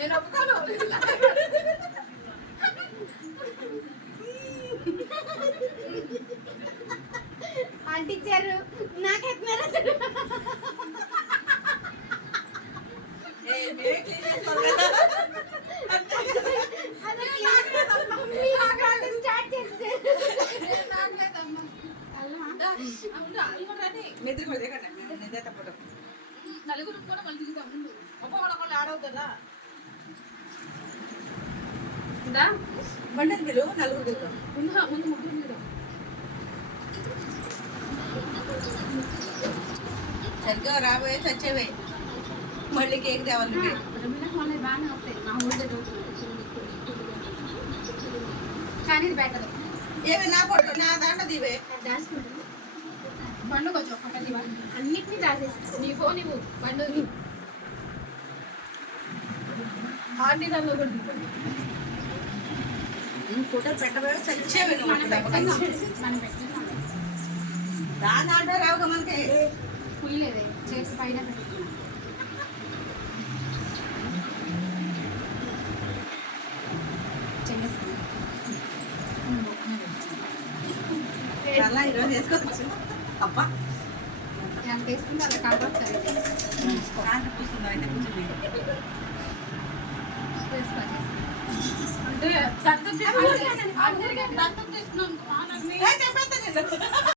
నేను ఒప్పుకోను. అంటించారు నాకెత్తున్నారు అసలు. స్టార్ట్ చేస్తారు. నలుగురు కూడా మళ్ళీ దిగుతాం. ఒక్కొక్కడు ఒకళ్ళు ఆడవుతుందా బండి మీరు నలుగురు దిగుతాం. ముందు ముగ్గురు దిగుతాం. సరిగ్గా రాబోయే చచ్చేవే మళ్ళీ కేక్ తేవాలి నువ్వే. బాగానే వస్తాయి మా ఊళ్ళో కానీ ఇది బెటర్. ఏమి నా ఫోటో నా దాంట్లో దివే. దాచుకుంటాను బండు కొంచెం ఒకటి అన్నిటినీ దాచేస్తాను. నీ ఫోన్ ఇవ్వు. బండు ఆంటీ దానిలో కూడా ఫోటో పెట్టబోయే చచ్చేవే మనం పెట్టాం దాని దాంట్లో రావుగా మనకి. పుయ్యలేదే చేసి పైన పెట్టుకున్నాను. అలా ఈరోజు వేసుకోవచ్చు. అబ్బా ఎంత వేసుకుంటే అలా కంపల్సరీ దాంట్లో కూర్చుందాం అయితే కూర్చుంది. అంటే దత్తం తీసుకున్నాను. చెప్పేస్తా నేను.